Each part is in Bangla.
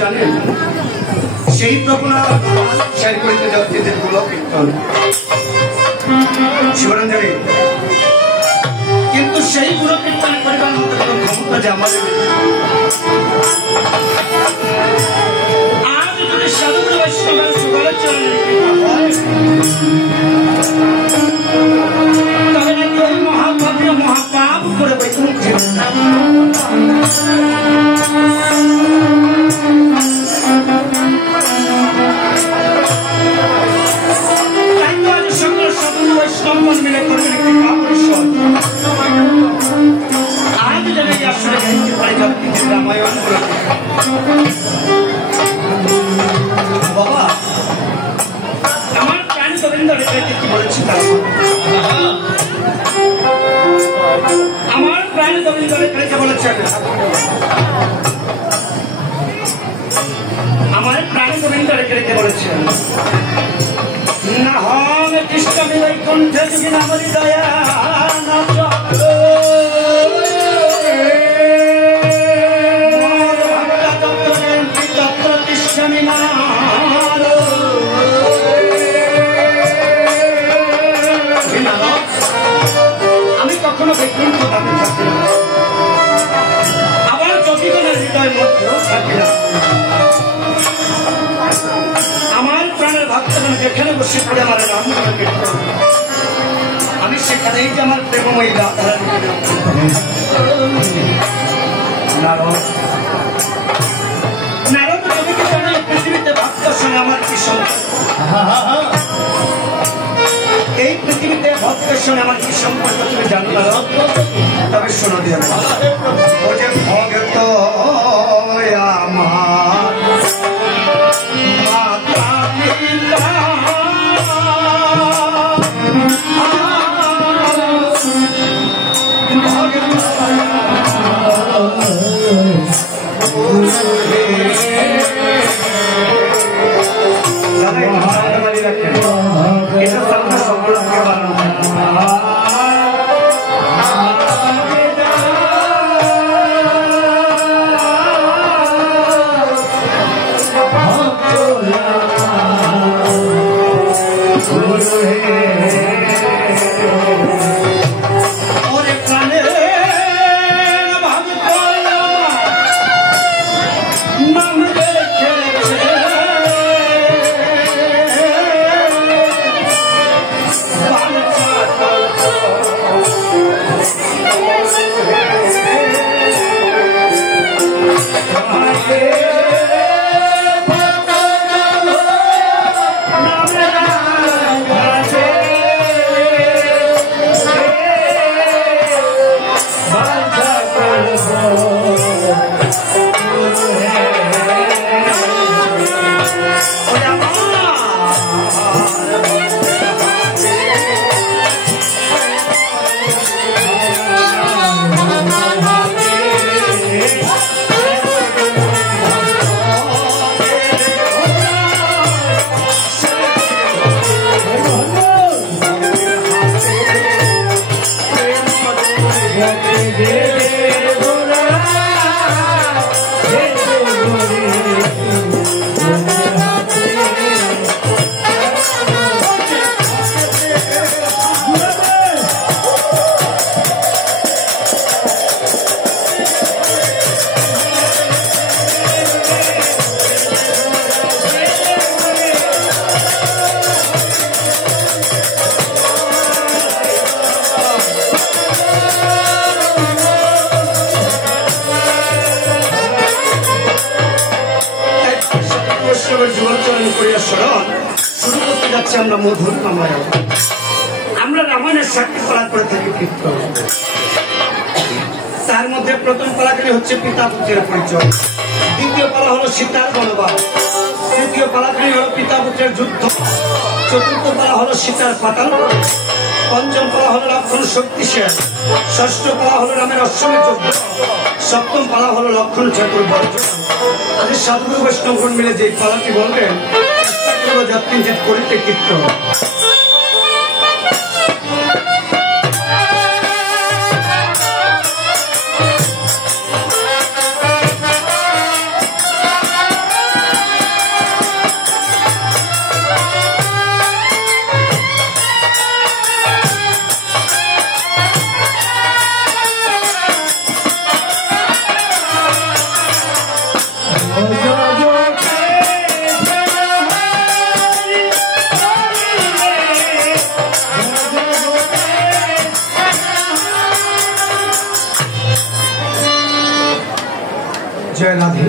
জানেন সেই প্রভুরা শেয়ার করিতে যাত্রীদের হলো কীর্তন শিবরঞ্জনী, কিন্তু সেই গুলো কীর্তন করিবার মতো কোনো ক্ষমতা যে আমাদের আজ যদি সাধুগুরু বৈষ্ণবের সুগলের চরণে তবে নাকি ওই মহাভাবীয় মহাপাপ করে বৈকুণ্ঠ সম্মান মিলে করবেন একটি মহাপরিষদ। আজ যেন এই আসলে গাইতে পারে যাত্রী রামায়ণ করে বাবা আমার প্রাণ গোবিন্দ রেখাকে কি বলেছি আমার প্রাণ গোবিন্দ রেখাকে বলেছেন আমার প্রাণ গোবিন্দ রেখে বলেছেন না হম কৃষ্ণ বৈকুণ্ঠে যদি নামরি দয়া না আমি কখনো বৈকুণ্ঠ দাবি থাকি না, আবার যতিগণের হৃদয়ের মধ্যেও থাকি না। আমার প্রাণের ভক্তগণ যেখানে বসে পড়ে আমার নাম কীর্তন আমি সেখানেই যে আমার প্রেমময়ী রাধা নারদ কবিকে জানে পৃথিবীতে ভক্তের সঙ্গে আমার কি সম্পর্ক, এই পৃথিবীতে ভক্তের সঙ্গে আমার কি সম্পর্ক তুমি জানো না? তবে শোনো দিয়ে ও যে ভক্ত আমার এটা সামনে সকল আমরা মধুর রামায়ণ আমরা রামায়ণের সাক্ষী পালা করে থাকি কীর্তন। তার মধ্যে প্রথম পালাখানি হচ্ছে পিতা পুত্রের পরিচয়, দ্বিতীয় পালা হলো সীতার বনবাস, তৃতীয় পালাখানি হলো পিতা পুত্রের যুদ্ধ, চতুর্থ পালা হলো সীতার পাতাল, পঞ্চম পালা হলো লক্ষণ শক্তিশাল, ষষ্ঠ পালা হলো রামের অশ্বমের যুদ্ধ, সপ্তম পালা হলো লক্ষণ ঠাকুর বর্জন। আজ সাধুগুরু বৈষ্ণবগণ মিলে যে পালাটি বলবেন চেষ্টা করবো যাত্রী করিতে কীর্তন। জয় রাধে।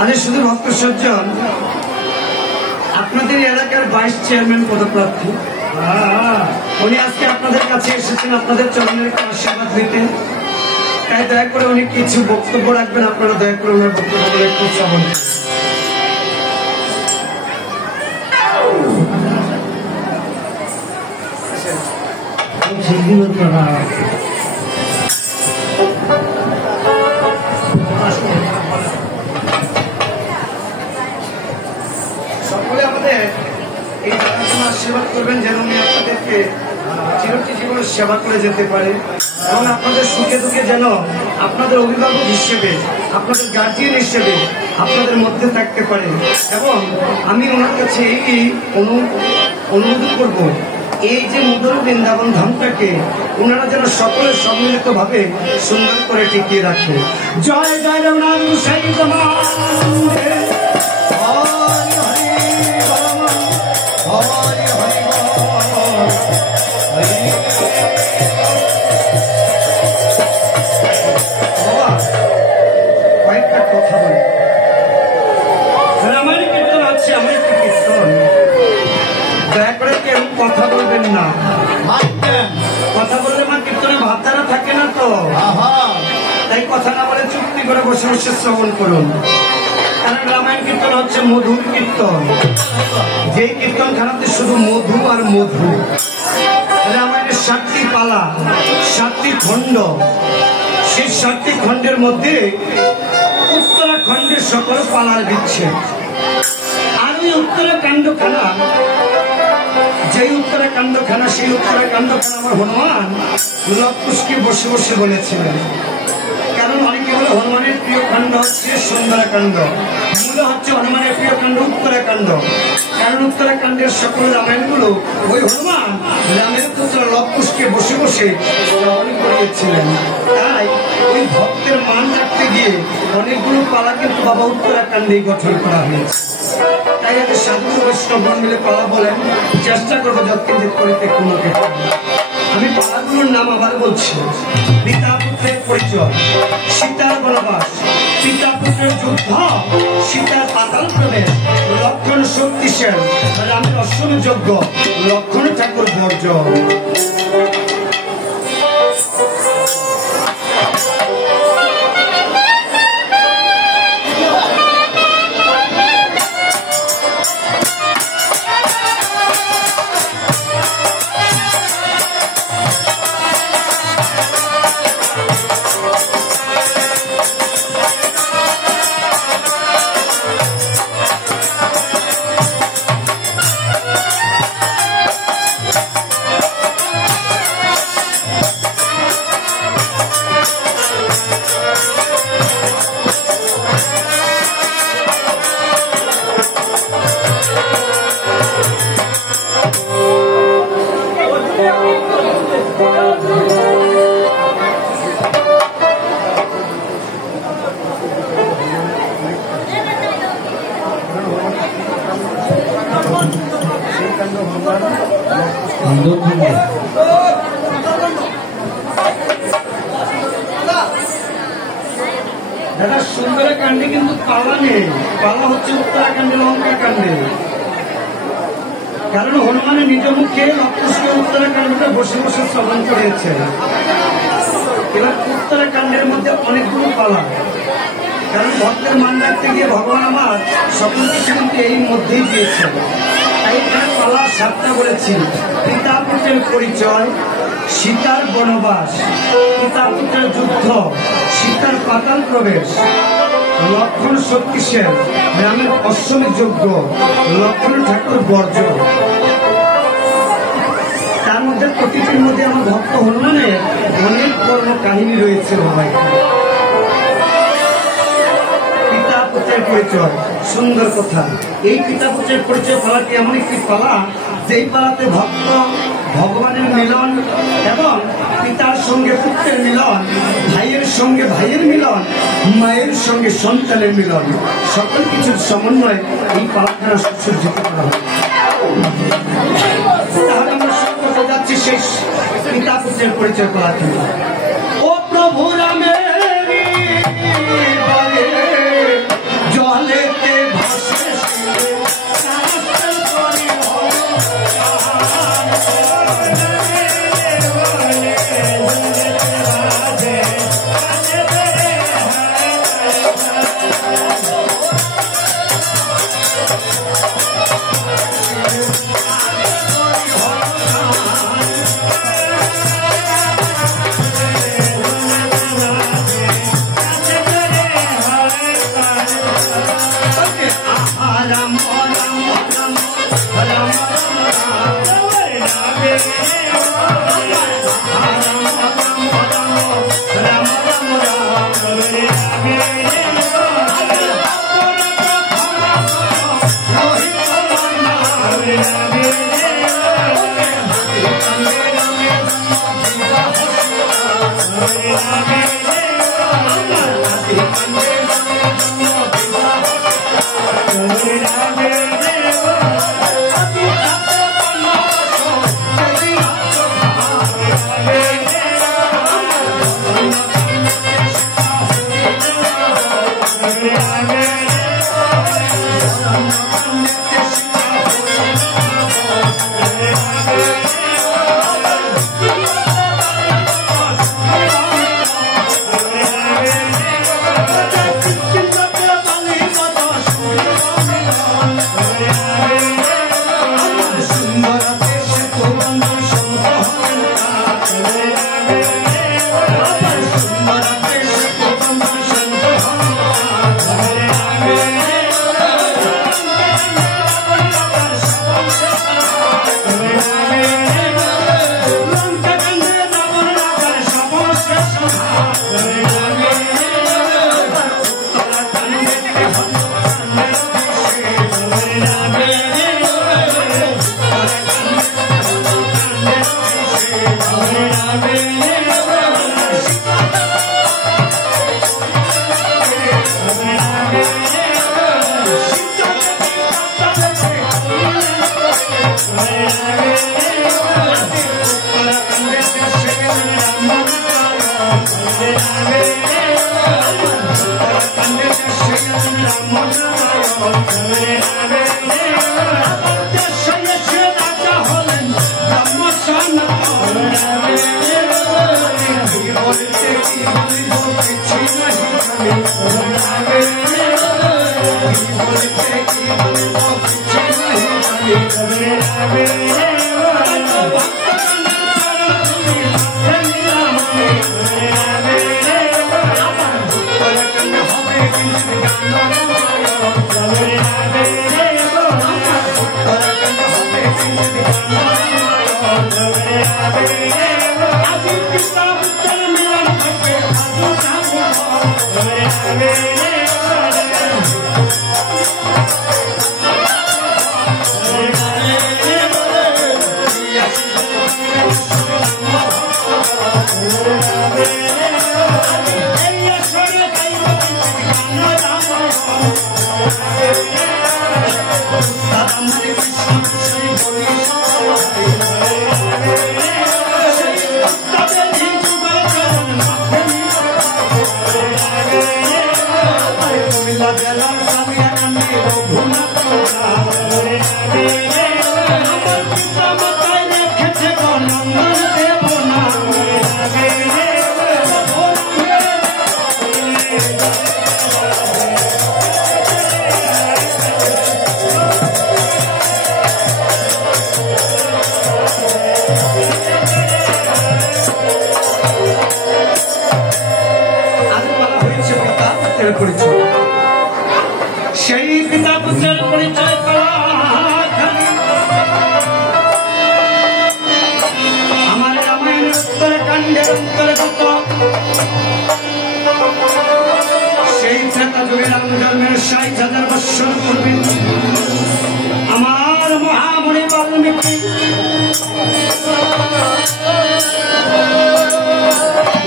আরে শুধু ভক্ত সজ্জন, আপনাদের এলাকার ভাইস চেয়ারম্যান পদপ্রার্থী উনি আজকে আপনাদের কাছে এসেছেন আপনাদের চরণের আশীর্বাদ দিতে। তাই দয়া করে উনি কিছু বক্তব্য রাখবেন, আপনারা দয়া করে ওনার বক্তব্য একটু শ্রবণ করুন। সকলে আমাদের এই জানার জন্য আশীর্বাদ করবেন যেন উনি আপনাদেরকে চিরজীবনের সেবা করে যেতে পারে এবং আপনাদের সুখে দুঃখে যেন আপনাদের অভিভাবক হিসেবে আপনাদের গার্জিয়ান হিসেবে আপনাদের মধ্যে থাকতে পারে। এবং আমি ওনার কাছে এই অনুমোদন করব, এই যে মধুর বৃন্দাবন ধামটাকে ওনারা যেন সকলে সম্মিলিত ভাবে সুন্দর করে টিকিয়ে রাখে। জয় জয় রঘুনাথ গোসাই কয়েকটা কথা বলি। আমার কীর্তন আছে, আমার একটি কীর্তন, দয়া করে কেউ কথা বলবেন না। কথা বললে আমার কীর্তনে ভাবধারা থাকে না তো, তাই কথা না বলে চুক্তি করে বসে বসে শ্রবণ করুন। কারণ রামায়ণ কীর্তন হচ্ছে মধুর কীর্তন, যে কীর্তনখানাতে শুধু মধু আর মধু। রামায়ণের 7টি পালা, 7টি খণ্ড, সেই 7টি খণ্ডের মধ্যে উত্তরাখণ্ডের সকল পালার দিচ্ছে। আর ওই উত্তরাকাণ্ডখানা, যেই উত্তরাকাণ্ডখানা, সেই উত্তরাকাণ্ডখানা আমার হনুমান লবকুশকে বসে বসে বলেছিলেন। কারণ অনেকে বলে হনুমানের প্রিয় কাণ্ড হচ্ছে সুন্দরাকাণ্ড, মূল হচ্ছে হনুমানের প্রিয় কাণ্ড উত্তরাকাণ্ড। কারণ উত্তরাকাণ্ডের সকল রামায়ণগুলো ওই হনুমান রামের পুত্র লবকুশকে বসে বসে শ্রবণ করিয়েছিলেন। তাই ওই ভক্তের মান রাখতে গিয়ে অনেকগুলো পালা কিন্তু বাবা উত্তরাকাণ্ডেই গঠন করা হয়েছে। তাই আগে সাধু বৈষ্ণব মিলে পালা বলেন, চেষ্টা করবো যৎকিঞ্চিৎ করিতে কোনো ক্ষেত্রে। আমি পালাগুলোর নাম আবার বলছি। পিতা পুত্রের পরিচয়, সীতার বনবাস, পিতা পুত্রের যুদ্ধ, সীতার পাতাল প্রবেশ, লক্ষণ শক্তিশাল, রামের অশ্বমেধ যজ্ঞ, লক্ষণ ঠাকুর বর্জন। দাদা সুন্দরাকাণ্ডে কিন্তু পালা নেই, পালা হচ্ছে উত্তরাকাণ্ডে লঙ্কাকাণ্ডে। কারণ হনুমানের নিজ মুখে লবকুশকে উত্তরাকাণ্ডটা বসে বসে শ্রবণ করেছে। এবার উত্তরাকাণ্ডের মধ্যে অনেকগুলো পালা, কারণ ভক্তের মান রাখতে গিয়ে ভগবান আমার সকল কিছু কিন্তু এই মধ্যেই দিয়েছেন। তাই এখানে পালা 7টা বলেছি। পিতা পুত্রের পরিচয়, সীতার বনবাস, পিতা পুত্রের যুদ্ধ, সীতার পাতাল প্রবেশ, লক্ষণ শক্তিশাল, রামের অশ্বমেধ যজ্ঞ, লক্ষণ ঠাকুর বর্জন। তার মধ্যে প্রতিটির মধ্যে আমার ভক্ত হনুমানের অনেক কর্ম কাহিনী রয়েছে। ভাই পিতা পুত্রের পরিচয়, সুন্দর কথা। এই পিতা পুত্রের পরিচয় পালাটি এমন একটি পালা যেই পালাতে ভক্ত ভগবানের মিলন এবং পিতার সঙ্গে পুত্রের মিলন, ভাইয়ের সঙ্গে ভাইয়ের মিলন, মায়ের সঙ্গে সন্তানের মিলন, সকল কিছুর সমন্বয় এই পালাখানা সুসজ্জিত করা হয়। তাহলে আমরা শুরু করতে যাচ্ছি সেই পিতা পুত্রের পরিচয় পালাখানা। ও প্রভু রামের জলেতে ভাসে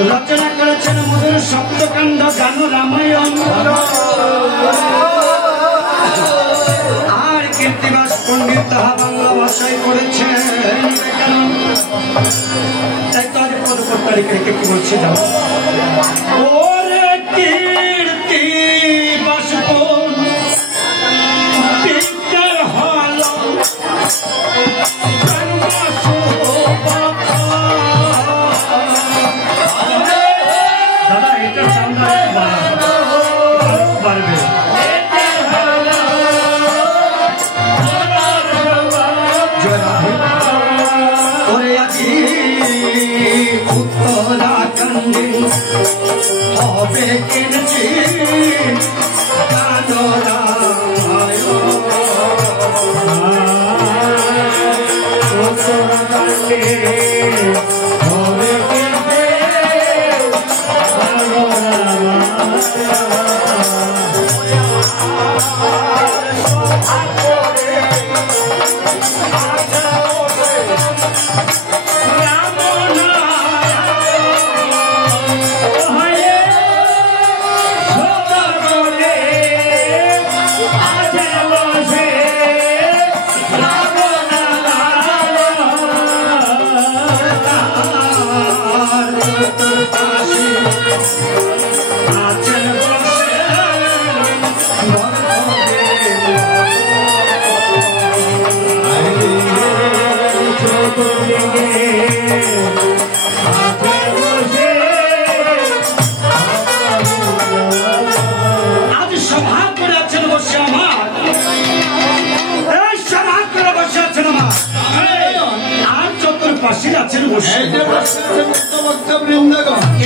রচনা করেছেন মধুর সপ্তকাণ্ড গান রামায়ণ। আর কীর্তিবাস পণ্ডিত তাহা বাংলা ভাষায় করেছেন। তাই তো আজ পদপর তারিখে কি বলছি জানো? ওরে কীর্তিবাস পণ্ডিতের হল দাদা এটা চান্দা বাড়বে। ওরে আছি উত্তরাখণ্ডে হবে কিনছি উত্তরাখণ্ডে হবে কিনছে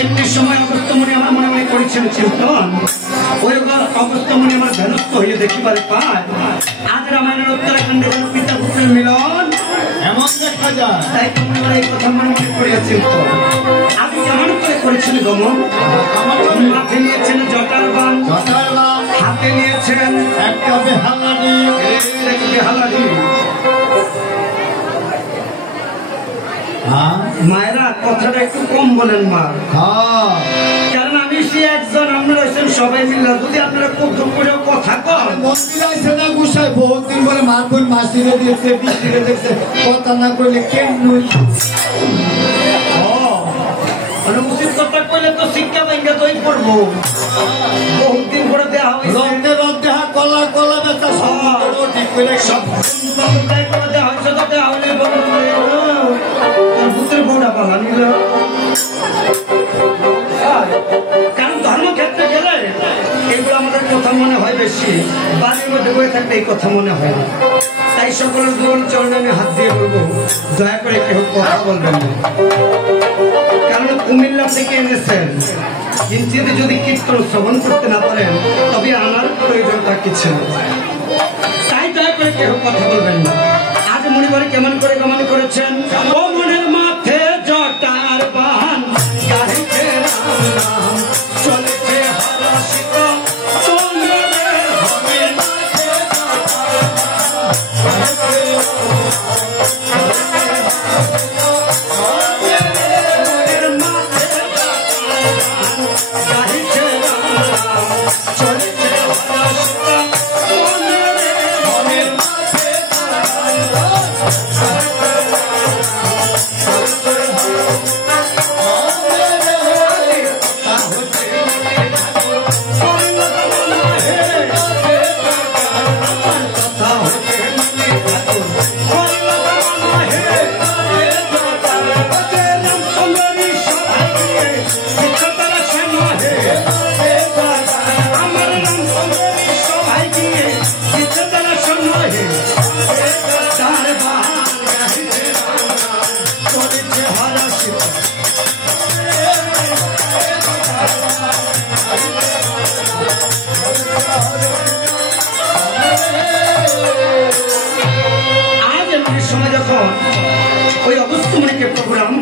এমনি সময় অগস্ত্যমুনি আমার মনে মনে করেছেন চিন্তন। ওই অগস্ত্যমুনি আমার ধ্যানস্থ হইলে দেখিবারে পায় আজ রামায়ণের উত্তরাখণ্ডে যেন পিতা পুত্রের মিলন এমন দেখা যায়। তাই তো মনে হয় এই কথা মনে মনে করিয়া চিন্তন। আজ কেমন করে করেছেন গমন? মাঠে নিয়েছেন জটার বান, হাতে নিয়েছেন একটা বেহালানি। বেহালানি মায়েরা কথাটা একটু কম বলেন মা, কারণ আমি সে একজন, আপনারা সবাই মিললে যদি আপনারা খুব করে কথা কন। মন্দির আছে না গুসাই বহুত দিন পরে মার বোন মাসিরে দিয়েছে, বিষ্টিরে দেখছে, কথা না করলে কেমন উচিত কথা কইলে তো শিক্ষা ব্যাংকে তৈরি করবো। বহুত দিন পরে দেওয়া হয়েছে রক্তে রক্তে কলা কলা বেচা ঠিক করে সব দেওয়া হয়েছে। তো দেওয়া হলে ভূতের বউটা পালা নিল। কারণ ধর্মক্ষেত্রে গেলে এগুলো আমাদের কথা মনে হয় বেশি, বাড়ির মধ্যে বয়ে থাকলে এই কথা মনে হয় না। তাই সকলের জীবন চরণে আমি হাত দিয়ে বলবো দয়া করে কেউ কথা বলবেন না। কারণ কুমিল্লা থেকে এনেছেন, কিন্তু যদি কীর্তন শ্রবণ করতে না পারেন তবে আমার প্রয়োজনটা কিছু না। তাই দয়া করে কেউ কথা বলবেন না। আজ মনিবারে কেমন করে গমন করেছেন? ও মনের মাঠে জটার বান গাহিতে রাম চলেছে হরষিত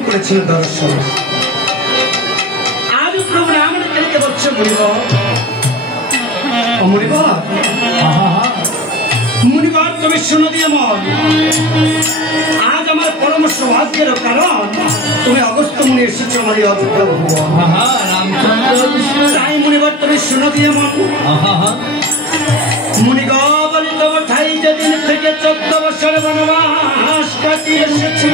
করেছিল দর্শন। আজ প্রভু রাম কালকে বলছে মুনিবার তুমি শুনো দিয়ে মন, আজ আমার আমার পরম সৌভাগ্যের কারণ তুমি অগস্ত্য মুনি এসেছো আমার এই অযোধ্যা ভুবন। তাই মুনিবর তুমি শুনো দিয়ে মন মুনিগবলি তোমার ঠাই যেদিন থেকে 14 বছর বনবাস কাটিয়ে এসেছি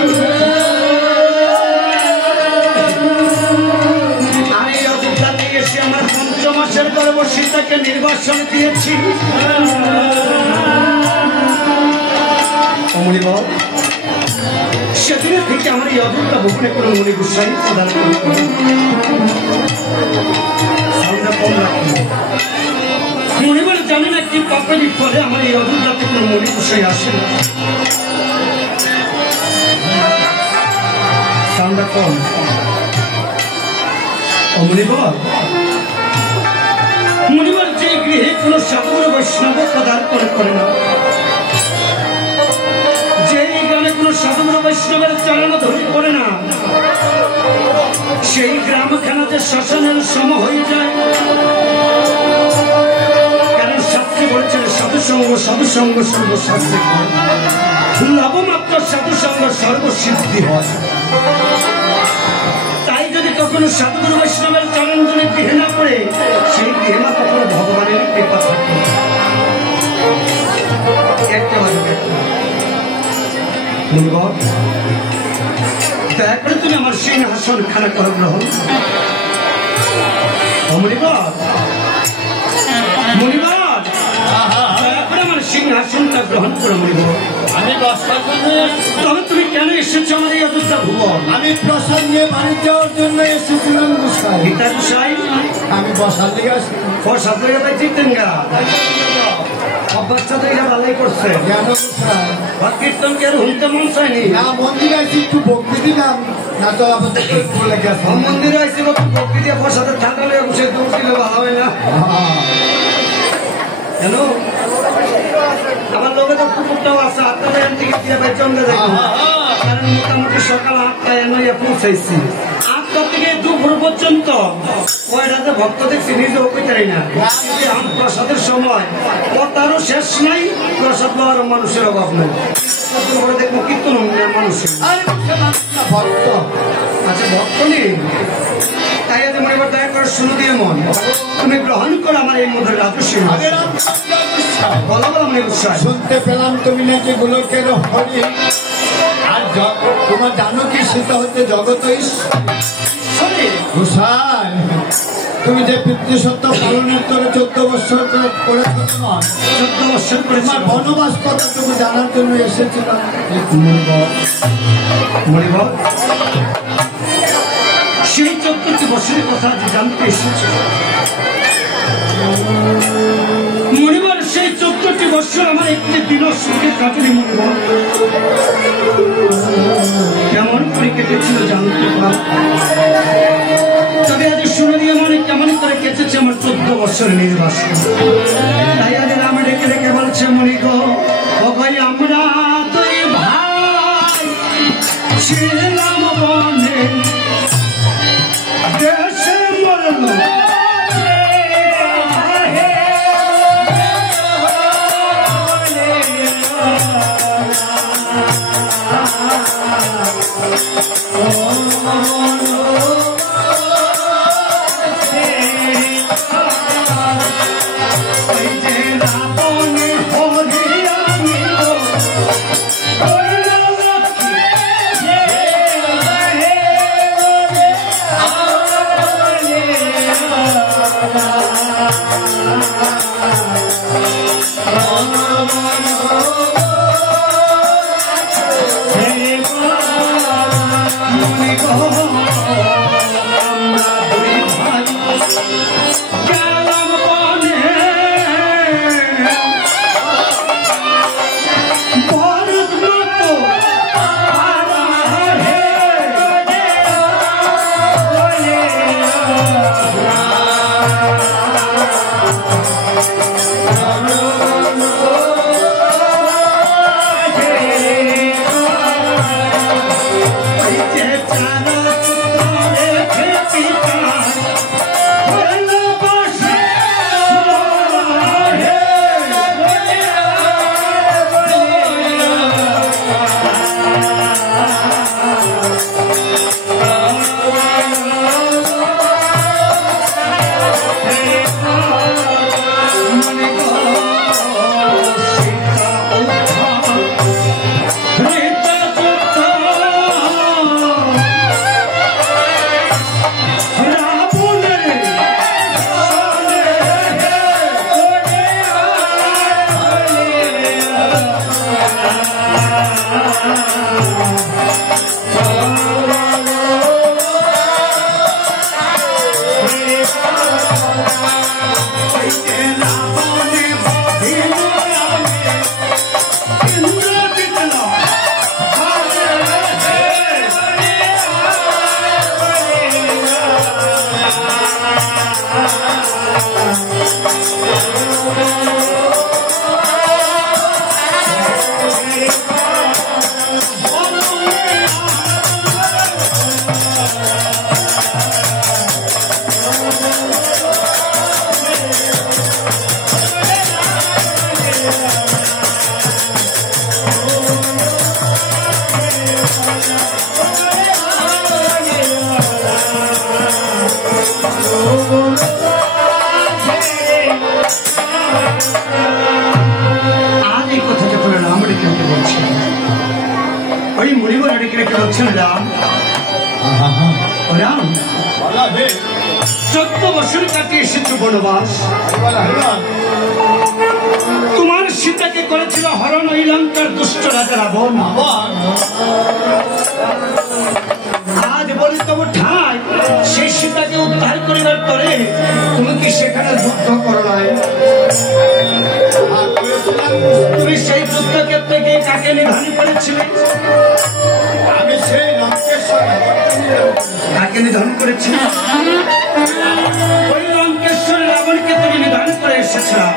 আর এই অযোধ্যাতে এসে আমার 5 মাসের গর্ভ সীতাকে নির্বাসন দিয়েছি। মুনিবর সেদিনের থেকে আমার এই অযোধ্যা ভুবনে কোনো মুনি গোসাই প্রদান করতে মুনিবর জানি না কি পাপের ফলে আমার এই অযোধ্যাতে কোনো মুনি গোসাই আসে না। সাউন্ডটা কম। মুনিবর যে গৃহে কোনো সাধুগুরু বৈষ্ণব পদার্পণ করে না, যেই গ্রামে কোনো সাধুগুরু বৈষ্ণবের চরণ ধরি করে না, সেই গ্রামখানাতে শ্মশানের সম হয়ে যায়। কারণ শাস্ত্রে বলেছেন সাধুসঙ্গ সাধুসঙ্গ সর্বশাস্ত্রে লবমাত্র সাধুসঙ্গ সর্বসিদ্ধি হয়। তাই যদি কখনো সাধুগুরু বৈষ্ণবের চরণ ধরে গৃহে না পড়ে, সেই গৃহে না কখনো ভগবানের কৃপা থাকে। একটা দয়া করে তুমি আমার সিংহাসন খানা করো গ্রহণ। মুনিবর দয়া করে আমার সিংহাসনটা গ্রহণ করো মুনিবর। আমি বসার জন্য তবে তুমি কেন এসেছো আমার এই অযোধ্যা ভুবন? আমি প্রসাদ নিয়ে বাড়ি যাওয়ার জন্য এসেছিলাম গোসাই। গীতা গোসাই আমি বসার দিকে আসি সাত লেগে পাই চিতেঙ্গা অভ্যাসটা তো এটা ভালোই করছে। কেন গোসাই? কীর্তন কে আর শুনতে মন চায়নি না মন্দিরে আসি একটু ভক্তি দিলাম না তো আপাতত বলে গেছে। মন্দিরে আসছি ভক্তি দিয়ে প্রসাদে ঠান্ডা লেগে বসে দৌড় দিলে ভালো হয় না। কেন আমার লোকে তো কুকুরটাও আছে 8টা থেকে দিয়ে ভাই চন্দ্রে দেখো। কারণ মোটামুটি সকাল 8টায় এনে পৌঁছাইছি। 8টা থেকে দুপুর পর্যন্ত কয়টাতে ভক্ত দেখছি নিজেও কইতারি না। আম প্রসাদের সময় কথারও শেষ নাই, প্রসাদ লওয়ার মানুষের অভাব নাই। দেখবো কীর্তন মানুষের ভক্ত আচ্ছা ভক্ত নেই। তাই আজ মনে এবার দয়া করে শুনো দিয়ে মন তুমি গ্রহণ করো আমার এই মধুর রাজস্বী। বলো বলো মনে উৎসাহ শুনতে পেলাম তুমি নাকি গোলকের হরি, আর তোমার জানো কি সেটা হচ্ছে জগত গোসাই। তুমি যে পিতৃসত্য পালনের তোরে 14 বছর করেছো, 14 বছর করে তোমার বনবাস কথা তুমি জানার জন্য এসেছিলাম। মনিবর সেই 14টি বছরের কথা আজ জানতে এসেছে। মনিবর সেই 14টি বছর আমার একটি দিন সুখে কাটেনি। মনিবর কেমন করে কেটেছিল জানতে পার, তবে আজ শুনে দিয়ে মনে কেমন করে কেটেছে আমার 14 বছরের নির্বাসন। তাই আজ রাম ডেকে রেখে বলছে মনি গো ও ভাই আমরা দুই ভাই ছিলাম বনে দেশে মরল ডেকে ডেকে বলছেন, রাম রাম, 14 বছর কাটিয়ে এসেছো বনবাস। তোমার সীতাকে করেছিল হরণ ওই লঙ্কার দুষ্ট রাজা রাবণ। আজ বলি তবু ঠাই, সেই সীতাকে উদ্ধার করিবার পরে তুমি কি সেখানে যুদ্ধ করো নাই? তুমি সেই যুদ্ধক্ষেত্রে গিয়ে কাকে নিধন করেছিলে? আমি সেই লঙ্কেশ্বর কাকে নিধন করেছিলে? ওই লঙ্কেশ্বর রাবণকে তুমি নিধন করে এসেছিলাম।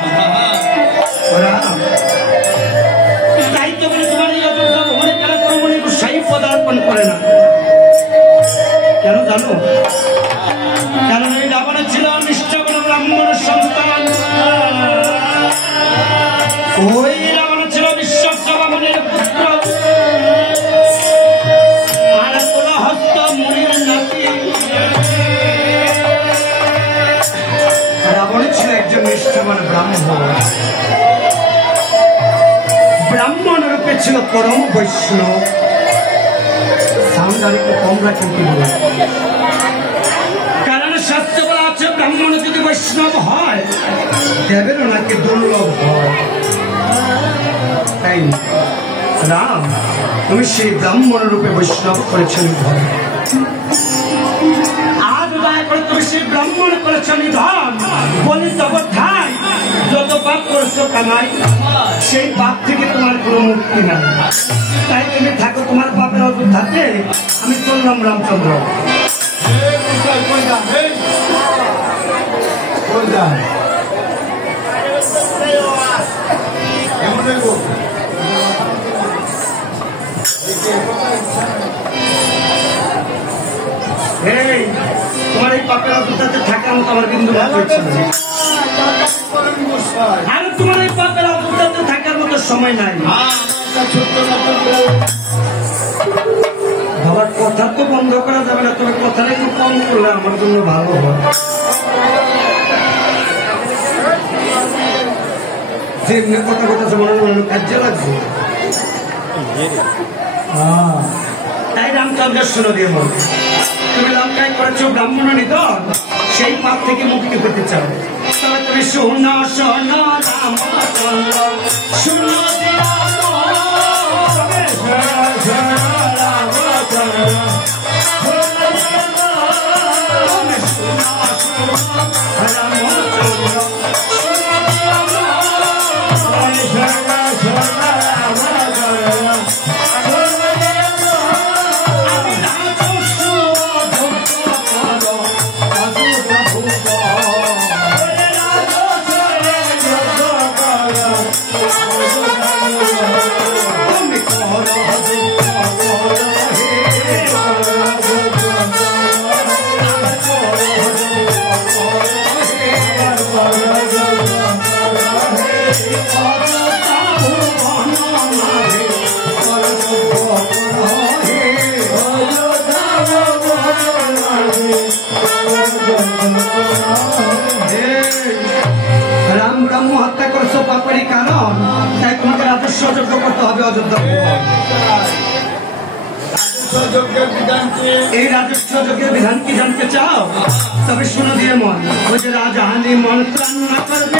তাই তো বলে তোমার এই অযোধ্যা ভ্রমণে কেন কোনো মনে গোসাই পদার্পণ করে না? কেন জানো? কারণ এই রাবণের ছিল নিষ্ঠাবান ব্রাহ্মণ সন্তান। ওই রাবণ ছিল বিশ্বকর্মা মুনির পুত্র, আর তুলহস্ত মুনির নাতি। রাবণ ছিল একজন নিষ্ঠাবান ব্রাহ্মণ। ব্রাহ্মণ রূপে ছিল পরম বৈষ্ণব। সামদারিকে কমরা কিন্তু কারণ শাস্ত্রে বলা আছে, ব্রাহ্মণ যদি বৈষ্ণব হয় দেবেরও নাকি দুর্লভ হয়। তাই রাম, তুমি সেই ব্রাহ্মণ রূপে বৈষ্ণব করেছেন নিধন। আজ দয়া করে তুমি সেই ব্রাহ্মণ করেছ নিধন। বলি তব ঠাই, যত পাপ করছো কামাই, সেই পাপ থেকে তোমার কোনো মুক্তি নাই। তাই তুমি থাকো তোমার পাপের অযোধ্যাতে, আমি চললাম রামচন্দ্র। এই তোমার এই পাপের অযোধ্যাতে থাকার মতো আমার বিন্দু ভাব হচ্ছে না। আর তোমার এই পাপের অযোধ্যাতে থাকার মতো সময় নাই। বাবার কথা তো বন্ধ করা যাবে না, তবে কথাটা একটু কম করলে আমার জন্য ভালো হয়। যেমনি কথা কথা মনে মনে কাজে লাগছে। তাই রামচন্দ্র শুনো দিয়ে বল, তুমি লঙ্কায় করেছো ব্রাহ্মণ নিধন, সেই পাপ থেকে মুক্তি পেতে চাও, তবে তুমি শোনো শোনো রামচন্দ্র, শোনো রাম ব্রহ্ম হত্যা করছো পাপেরই কারণ, তাই তোমাকে রাজস্ব যজ্ঞ করতে হবে অযোধ্যা। এই রাজস্ব যজ্ঞের বিধান কি জানতে চাও? তবে শুনো দিয়ে মন, ওই যে রাজাহানি মন্ত্রণ না করবে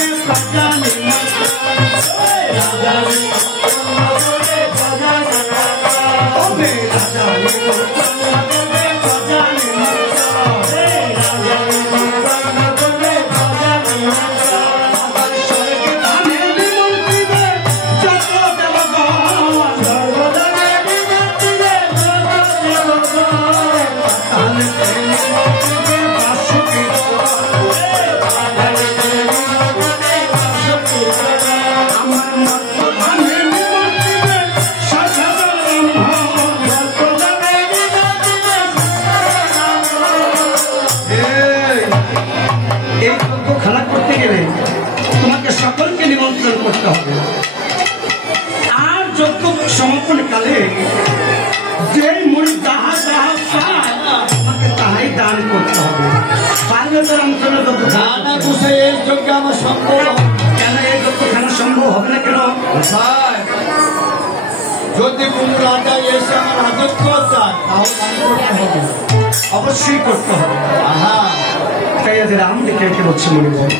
সকলকে নিমন্ত্রণ করতে হবে। আর যজ্ঞ সমাপন কালে যে মুড়ি যাহা যাহা পায় আমাকে তাহাই দান করতে হবে। পারলে তোর অঞ্চলে এই যজ্ঞ আমার সম্ভব কেন? এই যজ্ঞ কেন সম্ভব হবে না? কেন? যদি কোন রাজা এসে আমার রাজত্ব চায় তাহলে আমি করতে হবে। অবশ্যই করতে হবে। আহা, তাই আজ রাম দেখে রেখে বলছে মণিবর,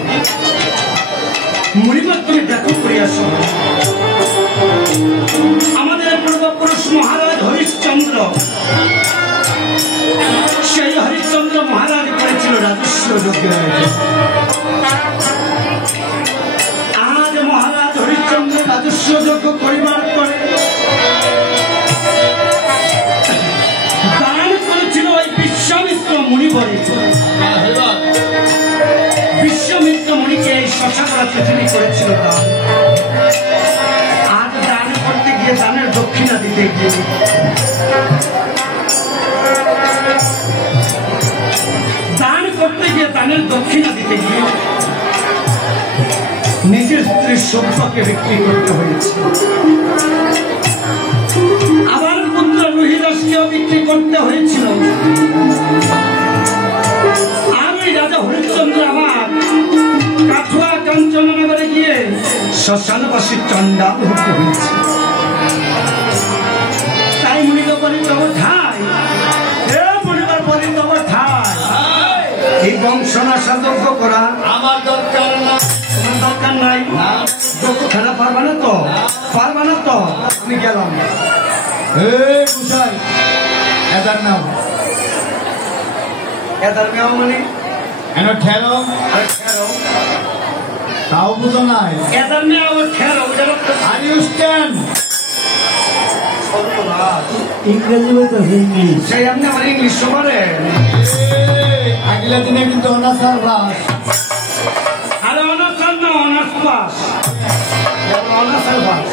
মণিবর তুমি দেখো করে আসো আমাদের পূর্বপুরুষ মহারাজ হরিশ্চন্দ্র, সেই হরিশ্চন্দ্র মহারাজ করেছিল রাজস্ব যজ্ঞ। আজ মহারাজ হরিশ্চন্দ্র রাজস্ব যজ্ঞ করিবার পরে দান করেছিল ওই বিশ্বামিত্র মুনিবরে। বিশ্বামিত্র মুনিকে এই শ্মশানরা পৃথিবী করেছিল দান। আজ দান করতে গিয়ে দানের দক্ষিণা দিতে গিয়ে দানের দক্ষিণা দিতে গিয়ে নিজের স্ত্রীর সৌভাগ্যকে বিক্রি করতে হয়েছে, আবার পুত্র রোহিদাসকেও বিক্রি করতে হয়েছিল। আর ওই রাজা হরিশ্চন্দ্র আমার কাঠুয়া কাঞ্চননগরে গিয়ে শ্মশানবাসী চণ্ডাল হতে হয়েছে। তাই মুনিকে বলি তব ঠাই, পরিবার বলি তব ঠাই, এই বংশনাশা যজ্ঞ করা আমার দরকার না। তোমার দরকার নাই। যজ্ঞ খেলা পারবা না তো, পারবা না তো, আমি গেলাম। গুসাই এদার নাও, এদার মেও মানে এন ঠেলো আর ঠেরো, তাও বুঝো নাই। এদার মেও আবার ঠেরো, আর ইউ স্ট্যান্ড ইংরেজি বলতেছে, ইংলিশ। সেই আপনি আমার ইংলিশ পারে। আগলা দিনে কিন্তু অনাসার বাস। আরে অনার্স না, অনার্স পাস, অনার্সের পাস।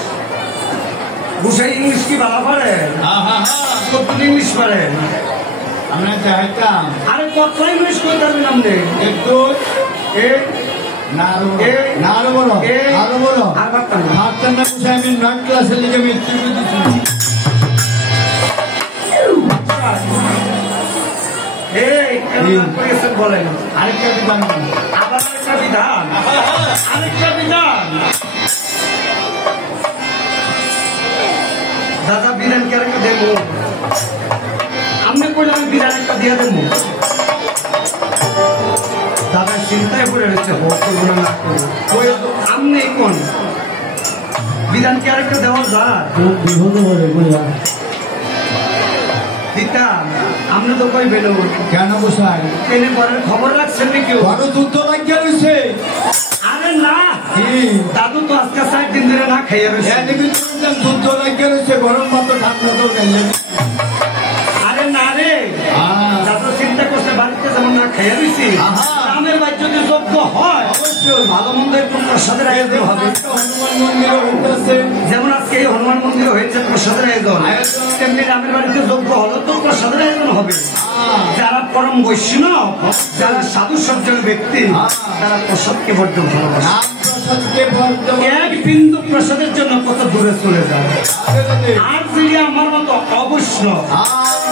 বুঝাই ইংলিশ কি ভালো পারে, কতদিন ইংলিশ পারে? আমরা চাইতাম আরে কত ইংলিশ করে পারবেন আপনি? একটু না আরো বলো, আরো বলো। আর পারতাম না। ভাবতাম না বুঝাই আমি 9 ক্লাসের লিগে মৃত্যু দিচ্ছি। বলেন আরেকটা বিধান আবার আরেকটা বিধান, আরেকটা বিধান। দাদা বিধান কে আরেকটা দেবো? আপনি কইলে আমি বিধান একটা দিয়ে দেবো। দাদা চিন্তায় পড়ে রয়েছে, হোক করবো না করবো। আপনি কোন বিধান কে আরেকটা দেওয়া যায়? বিভূত বলে বললাম দিতাম, আপনি তো কই বেরো কেন বুঝাই ট্রেনে পরের খবর রাখছেন নাকি? বড় যুদ্ধ লাগিয়ে রয়েছে। আরে না, কি দাদু তো আজকে 4 দিন ধরে না খাইয়ে রয়েছে। যুদ্ধ লাগিয়ে রয়েছে, গরম মাত্র ঠান্ডা তো গেলে। আরে না রে, দাদু চিন্তা করছে বাড়িতে যেমন না খাইয়ে রয়েছি, গ্রামের বাড়ি যদি যোগ্য হয় অবশ্যই ভালো মন্দ একটু প্রসাদের আয়োজন হবে। হনুমান মন্দির হইতেছে, যেমন আজকে এই হনুমান মন্দির হয়েছে প্রসাদের আয়োজন, তেমনি গ্রামের বাড়িতে যোগ্য হলো তো প্রসাদের আয়োজন হবে। যারা পরম বৈষ্ণব, যারা সাধু সজ্জন ব্যক্তি, তারা প্রসাদকে বড্ড ভালোবাসে। নাম প্রসাদকে বদ্ধ এক বিন্দু প্রসাদের জন্য কত দূরে চলে যায়। আর যদি আমার মতো অবৈষ্ণব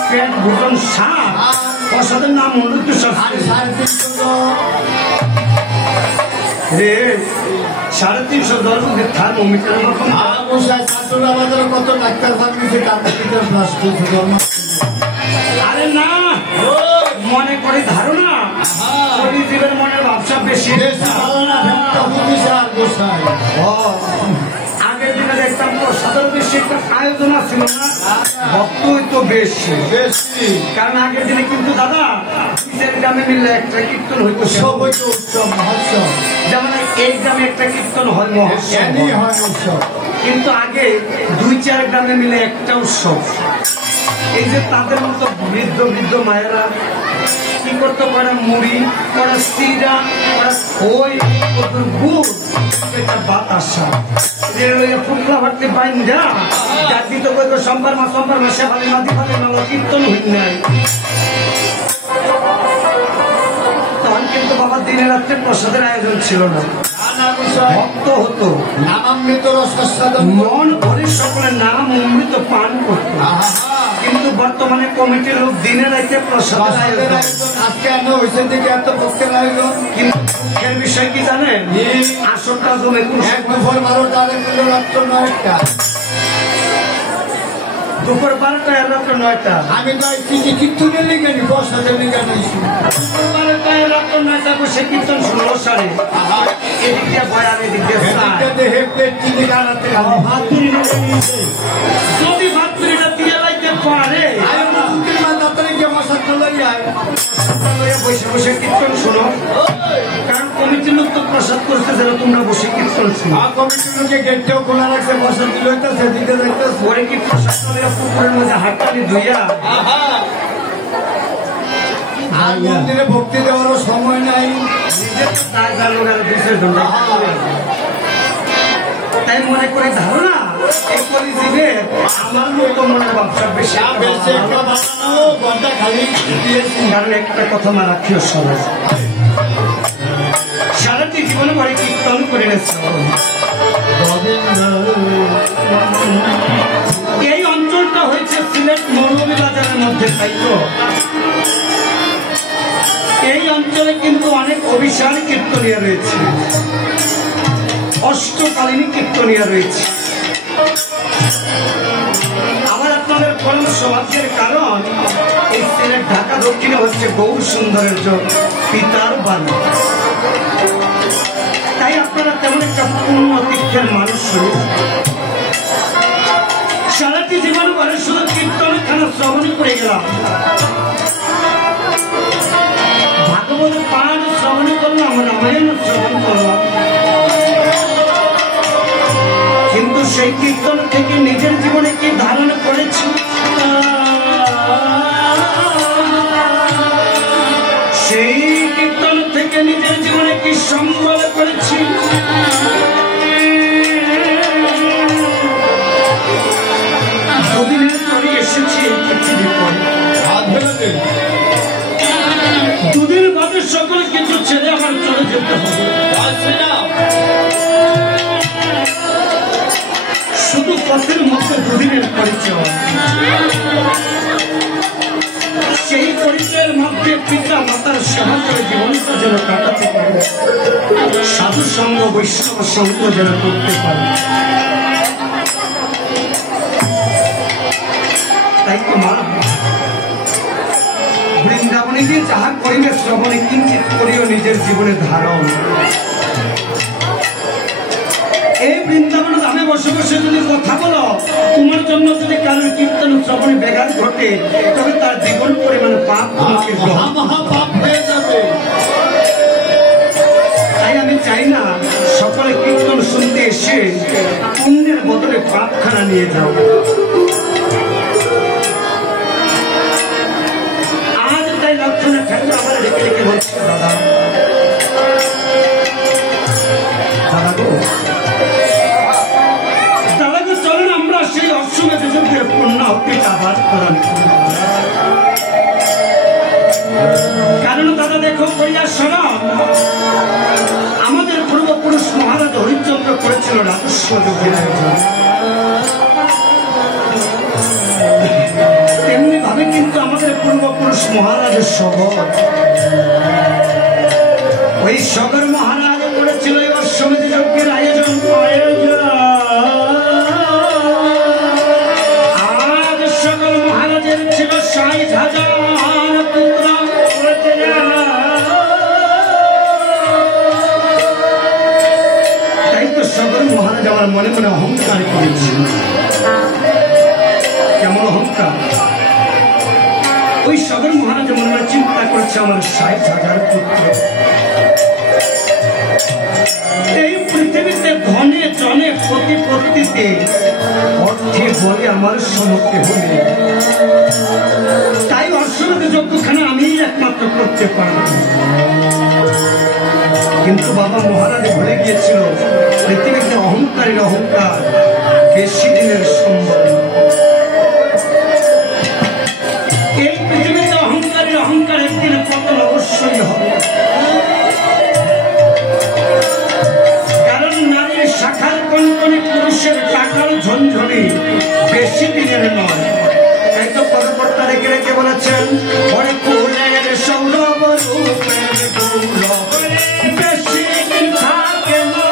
পেট ভোজন সার, প্রসাদের নাম অমৃত রে 350 ধর্মের থার্মোমিটার মতন। কত ডাক্তার ভাবছে আরে না, মনে করি ধারণা জীবের মনের ব্যবসা বেশি। আগের দিনে দেখতাম প্রসাদের বেশি একটা আয়োজন ছিল না, ভক্তই তো বেশি। কারণ আগের দিনে কিন্তু দাদা গ্রামে মিললে একটা কীর্তন হইতো, সব হইতো উৎসব মহোৎসব। যেমন এই গ্রামে একটা কীর্তন হয় মহোৎসব, হয় উৎসব। কিন্তু আগে 2-4 গ্রামে মিলে একটা উৎসব। এই যে তাদের মতো বৃদ্ধ বৃদ্ধ মায়েরা কি করতো, ওরা মুড়ি, ওরা সিরা, ওরা খই, ওদের গুড়, একটা বাতাসা ফুটলা ভাটতে পাইন যা জাতি তো কই সোমবার মাসে ভালো নদী ভালো না কীর্তন হইন নাই। তখন কিন্তু বাবা দিনে রাত্রে প্রসাদের আয়োজন ছিল না, ভক্ত হতো, নামামৃত রসাস্বাদন মন ভরে সকলের নাম অমৃত পান করত। কিন্তু বর্তমানে কমিটির লোক দিনে রাইতে প্রসাদের আয়োজন। আজকে এত হয়েছে দিকে এত ভক্তের আয়োজন, কিন্তু দুঃখের বিষয় কি জানেন, আসরটা জমে এক দুপুর 12টা রাত্র 9টা। দুপুর 12টায় আর রাত্র 9টা। আমি তো কীর্তনের লিখে নি, বসাদের লিখে নিয়েছি। দুপুর 12টায় রাত্র 9টা বসে কীর্তন শুনলো সারে। এদিক দিয়ে বয়ান, এদিক দিয়ে সার। যদি ভাতৃটা দিয়ে লাইতে পারে বসে বসে কীর্তন শোনো, কারণ কমিটির লোক তো প্রসাদ করছে যেন তোমরা বসে কীর্তন শোনো। কমিটির লোকে গেটটাও খোলা রাখছে, বসার দিল সেদিকে যাইতেছে। পরে কি প্রসাদ পুকুরের মধ্যে হাতটানি ধুইয়া আর মন্দিরে ভক্তি দেওয়ারও সময় নাই, নিজের তাই জানো বিসর্জন। তাই মনে করে ধারণা এই পরিজীবে আমার মতো মনে ব্যবসা বেশি। কারণ একটা কথা মা রাখিও সমাজ সারাটি জীবনে বাড়ি কীর্তন করে গেছে। এই অঞ্চলটা হয়েছে সিলেট মৌলভীবাজারের মধ্যে, তাই তো এই অঞ্চলে কিন্তু অনেক অভিশাল কীর্তনিয়া রয়েছে, অষ্টকালীন কীর্তনিয়া রয়েছে। আমার আপনাদের পরম সৌভাগ্যের কারণ এই সিলেট ঢাকা দক্ষিণে হচ্ছে গৌর সুন্দরের পিতার বাণী। তাই আপনারা তেমন একটা পূর্ণ তীর্থের মানুষ সারাটি জীবন পরে শুধু কীর্তনের খানা শ্রবণই করে গেলাম, ভাগবত পাঠ শ্রবণ করলাম, রামায়ণ শ্রবণ করলাম, কিন্তু সেই কীর্তন থেকে নিজের জীবনে কি ধারণ করেছি, সেই কীর্তন থেকে নিজের জীবনে কি সম্বল করেছি, দুদিনের পরে এসেছি এই পৃথিবীর পরে। দুদিন বাদে সকল কিছু ছেড়ে আমার চলে যেতে হবে, শুধু পথের মধ্যে দুদিনের পরিচয়। সেই পরিচয়ের মধ্যে পিতা মাতার সেবা করে জীবনটা যেন কাটাতে পারে, সাধু সঙ্গ বৈষ্ণব সঙ্গ যেন করতে পারে। তাই তো মা বৃন্দাবনে গিয়ে যাহা করিবে শ্রবণে কিঞ্চিত করিও নিজের জীবনে ধারণ। এই বৃন্দাবন ধামে বসে বসে যদি কথা বলো, তোমার জন্য যদি কারোর কীর্তন শ্রবণে ব্যাঘাত ঘটে, তবে তার জীবন পরিমাণ পাপ হয়ে যাবে। তাই আমি চাই না সকলে কীর্তন শুনতে এসে পুণ্যের বদলে পাপখানা নিয়ে যাও। আজ তাই লক্ষণে ঠাকুর আমার রেখে রেখে বলছে, দাদা চলেন আমরা সেই অশ্বমেধ যজ্ঞের পূর্ণাহুতিটা আবার প্রদান করি। কারণ দাদা দেখো কইয়া শোনাও, আমাদের পূর্বপুরুষ মহারাজ হরিশ্চন্দ্র করেছিল রাজস্ব যজ্ঞের আয়োজন, তেমনি ভাবে কিন্তু আমাদের পূর্বপুরুষ মহারাজের সগর, ওই সগর মহারাজ করেছিল এই অশ্বমেধ যজ্ঞের আয়োজন। আজ সকল মহারাজের ছিল 60,000 পুত্র, তাই তো সকল মহারাজ আমার মনে মনে অহংকার করেছিল। কেমন অহংকার? ওই সকল মহারাজ মনে মনে চিন্তা করছে আমার 60,000 পুত্র। এই পৃথিবীতে ধনে জনে প্রতিপত্তিতে অর্থে বলে আমার সমর্থে হলে, তাই অশ্বমেধ যজ্ঞখানে আমি একমাত্র করতে পারি। কিন্তু বাবা মহারাজ ভুলে গিয়েছিল পৃথিবীতে অহংকারের অহংকার বেশি দিনের সম্ভব। এই পৃথিবীতে অহংকারের অহংকার একদিন পতন অবশ্যই হবে, কারণ নারীর শাখার কনকনে পুরুষের টাকার ঝঞ্ঝনে বেশি দিনের নয়। তাই তো পদকর্তা রেখে রেখে বলেছেন, ওরে ফুলের সৌরভ রূপের গৌরব বেশি দিন থাকে না।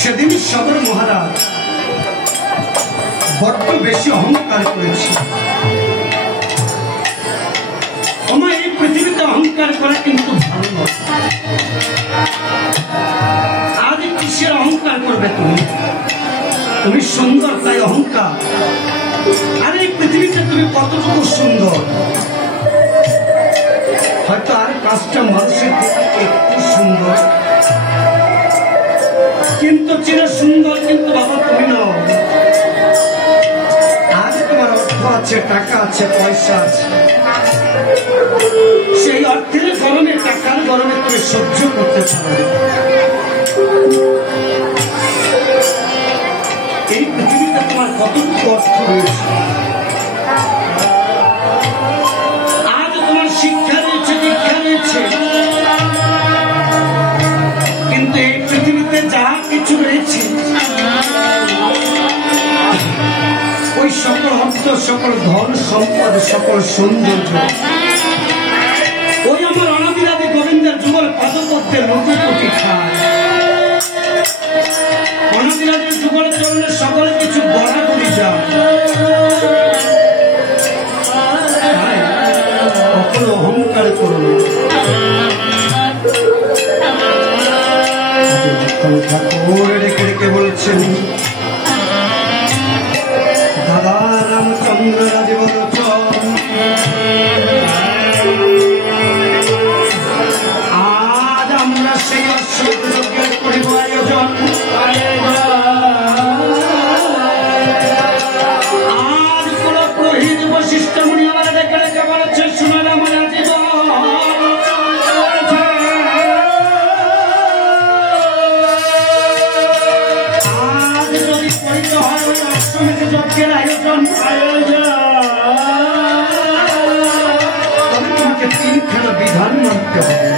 সেদিন সদর মহারাজ বড্ড বেশি অহংকার করেছে। তোমার এই পৃথিবীতে অহংকার করা কিন্তু ভালো নয়। আজ কিসের অহংকার করবে তুমি? তুমি সুন্দর তাই অহংকার। আর এই পৃথিবীতে তুমি কতটুকু সুন্দর, হয়তো আর কাজটা মানুষের একটু সুন্দর, কিন্তু চির সুন্দর কিন্তু বাবা তুমি নও। আজ তোমার অর্থ আছে, টাকা আছে, পয়সা আছে, সেই অর্থের গরমে, টাকার গরমে তুমি সহ্য করতে পারো। এই পৃথিবীতে তোমার কতটুকু অর্থ রয়েছে, আজ তোমার শিক্ষা রয়েছে, দীক্ষা রয়েছে, কিন্তু এই পৃথিবীতে যা কিছু রয়েছে ওই সকল অর্থ, সকল ধন সম্পদ, সকল সৌন্দর্য ওই আমার অনাদিরাদি গোবিন্দের যুগল পদপদ্মের রুটি টুটি খায়। অনাদিরাদির যুগল চরণে সকল কিছু গড়াগড়ি যায়। কখনো অহংকার করো না। ঠাকুর রেখে রেখে বলছেন, দাদা রামচন্দ্র রাজবলোচন, আজ আমরা সেই অশ্বমেধ যজ্ঞের করিব আয়োজন। আজ কোন পুরোহিত বশিষ্ঠ মুনি আমার ডেকে রেখে বলেছে, শুনে আমার জীবন যজ্ঞের আয়োজন, তবে তোমাকে তিনখানা বিধান মানতে হবে।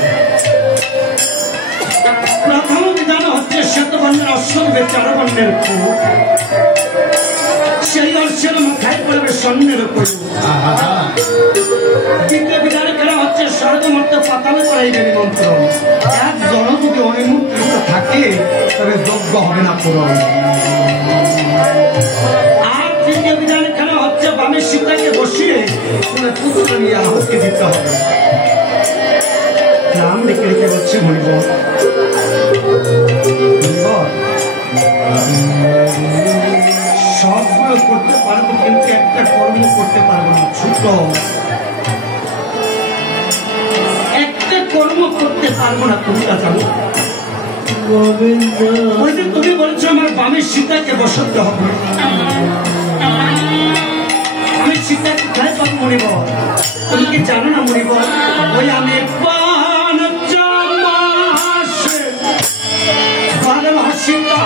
কন্যার অশ্ববে চার বর্ণের ফুল, সেই অর্শের মাথায় পড়বে স্বর্ণের উপর। দ্বিতীয় বিধান খেলা হচ্ছে স্বর্গ মর্ত পাতাল করাইবে নিমন্ত্রণ। এক জন যদি অনিমন্ত্রিত থাকে তবে যোগ্য হবে না পূরণ। আর তৃতীয় বিধান খেলা হচ্ছে বামে সীতাকে বসিয়ে পুত্র নিয়ে আহতকে দিতে হবে। নাম রেখে রেখে বলছে মনিব, সবগুলো করতে পারবো কিন্তু একটা কর্ম করতে পারবো না। ছোট একটা কর্ম করতে পারবো না। কোনটা জানো? ওই যে তুমি বলছো আমার বামের সীতাকে বসাতে হবে। আমি সীতা কোথায় পাবো মনিব? তুমি কি জানো না মনিব? ওই আমি সীতা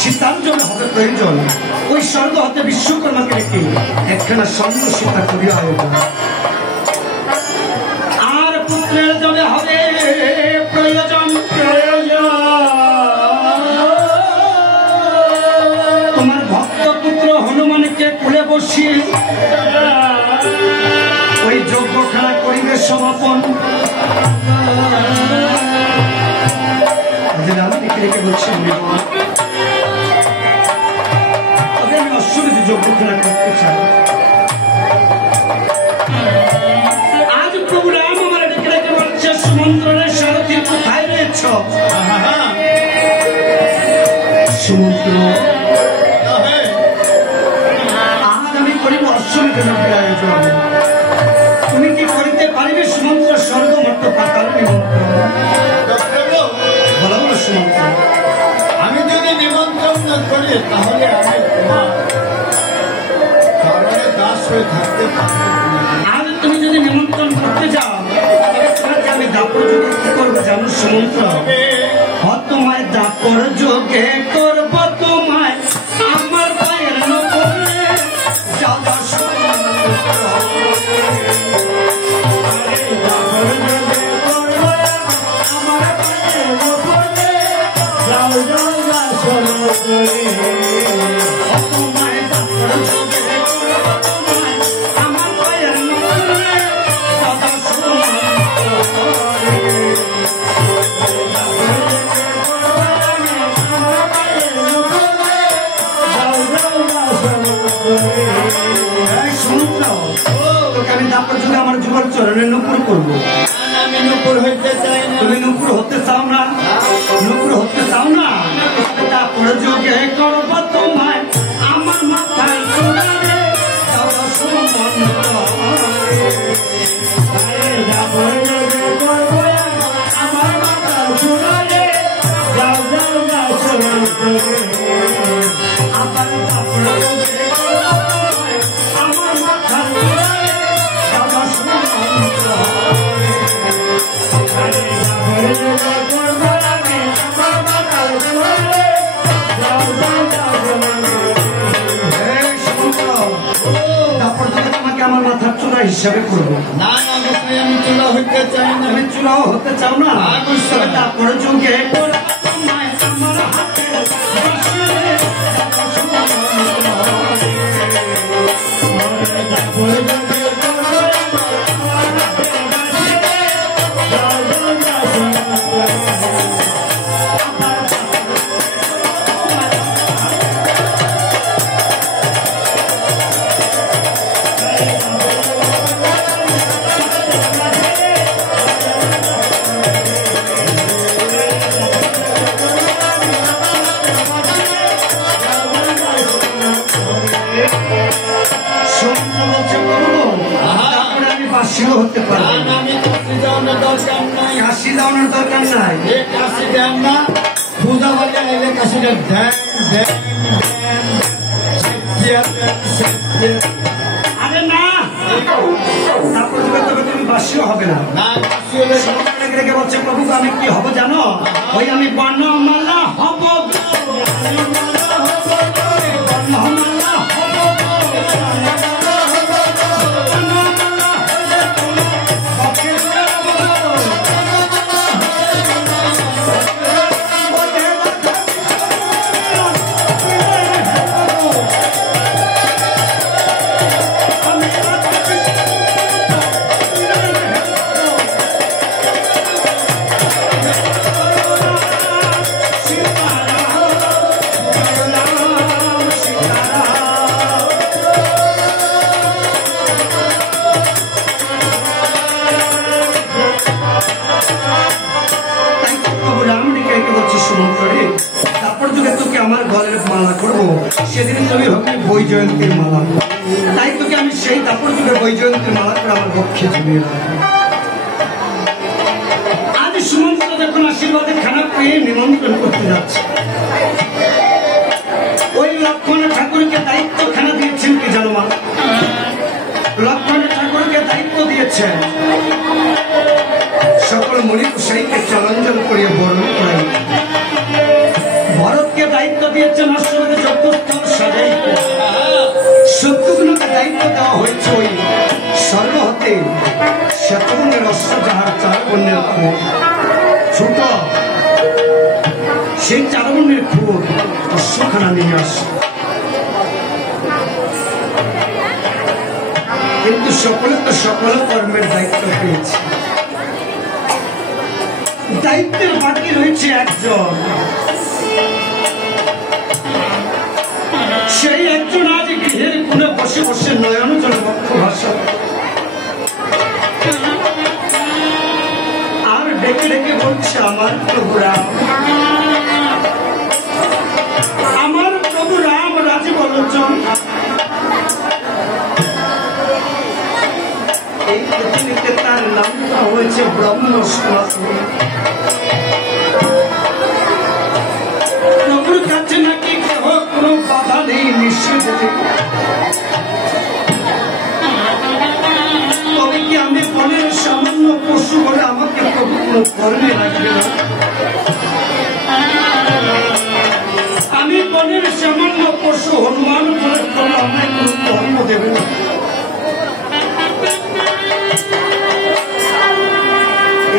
সীতার জন্য হবে প্রয়োজন। ওই স্বর্গ হতে বিশ্বকর্মাকে রেখে একখানা স্বর্ণ সীতা করিয়া আয়োজন। আর পুত্রের জন্য হবে প্রয়োজন। তোমার ভক্ত পুত্র হনুমানকে কোলে বসিয়ে ওই যজ্ঞ খেলা করিবে সমাপন। আমি রেখে রেখে বলছি আমি অশ্বমেধ যজ্ঞ খেলা করতে চাই। আজ প্রভু রাম আমার রেখে রেখে বলছে সুমন্ত্রণের সারথী কোথায় রয়েছ? সমুদ্র আজ আমি করিব অশ্বমেধ যজ্ঞের আয়োজন। তুমি কি করিতে পারিবে সুমন্ত্র স্বর্গ মর্ত পাতাল নিমন্ত্রণ? আমি যদি নিমন্ত্রণ না করি তাহলে আমি তোমার চরণে দাস হয়ে থাকতে পারবো। আর তুমি যদি নিমন্ত্রণ করতে যাও তোমাকে আমি দাপর যোগে কি করবো জানো সমন্ত্র? তোমায় দাপর যোগে করব তোমায় আমার পায়ের নগরে যাওয়া আমার যুবক চরণে নুপুর করবো। আমি নুপুর হইতে চাই না। তুমি নুপুর হতে চাও না? নুপুর হতে চাও না? তারপরে যোগে করবো তোমায় আমার মাথায় চূড়ারে আমার মাথায় চূড়ারে আবার আমার মাথায় চূড়া হিসাবে করবো। না না গোসাই, আমি চূড়া হইতে চাই না। আমি চূড়াও হতে চাও না? তারপরে যুগে হতে পারে। আমি কাশি যাওয়ার দরকার নাই। কাশি যাওয়ার দরকার নাই। কাশি দেন না, পূজা বাজে এলে কাশিটা দেন দেন দেন। আরে না, তারপর তুমি বাসিও হবে না। না কাশি হলে রেখে বলছে প্রভু আমি কি হবো জানো? ওই আমি বর্ণমালা হব, বর্ণমালা হব, সেদিন তুমি হবে বই জয়ন্তীর মালা। তাই তোকে আমি সেই তারপর যুগে বই জয়ন্তীর মালা করে আমার পক্ষে ঝুলিয়ে রাখবো। আজ সুমন্ত যখন আশীর্বাদের খানা পেয়ে নিমন্ত্রণ করতে যাচ্ছে, ওই লক্ষ্মণ ঠাকুরকে দায়িত্ব খানা দিয়েছেন কি জানো মা? লক্ষ্মণ ঠাকুরকে দায়িত্ব দিয়েছেন সকল মণিকুশাইকে চলাঞ্চল করিয়ে বরণ করাই। ভরতকে দায়িত্ব দিয়েছেন অশ্বমেধ যজ্ঞস্থল সাজাইতে। শত্রুঘ্নকে দায়িত্ব দেওয়া হয়েছে ওই সর্ব হতে শতগুণের অশ্ব যাহার চার বন্যের খুব ছোট, সেই চার বন্যের খুব অশ্বখানা নিয়ে আসে। কিন্তু সকলে তো সকল কর্মের দায়িত্ব পেয়েছে। দায়িত্বের বাকি রয়েছে একজন, সেই একজন আজ গৃহের কোণে বসে বসে নয়ন জল বক্ষ ভাষা আর ডেকে ডেকে বলছে আমার প্রভু রাম, আমার প্রভু রাম রাজি বলোচন। এই পৃথিবীতে তার নামটা হয়েছে ব্রহ্ম সনাতন। প্রভুর কাছে নাকি কেহ কোনো বাধা নেই, নিশ্চয় তবে কি আমি বনের সামান্য পশু বলে আমাকে প্রভু কোনো কর্মে লাগবে না? আমি বনের সামান্য পশু হনুমান বলে বলে আমায় কোনো কর্ম দেবে না।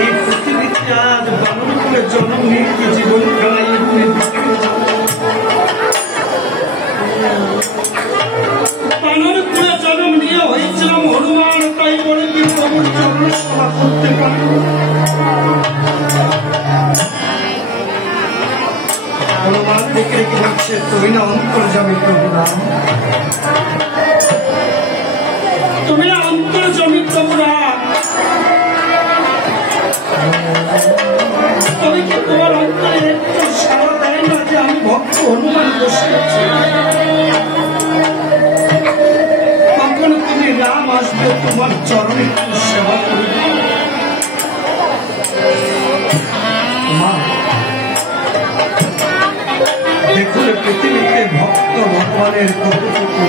এই পৃথিবীতে আজ বানর করে জন্ম নিয়ে কি জীবন খেলাই বানর করে জন্ম নিয়ে হয়েছিলাম হনুমান, তাই বলে কি প্রভুর চরণ সেবা করতে পারি? হনুমান দেখে রেখে বলছে তুই না অন্তর যাবে প্রভু রাম, তুমি না অন্তর জমি প্রভু রাম। তবে কি তোমার অন্তরে একটু সাড়া দেয় না যে আমি ভক্ত হনুমান বসে আছি? কখন তুমি রাম আসবে তোমার চরণে একটু সেবা করবে? দেখুন পৃথিবীতে ভক্ত ভগবানের কতটুকু,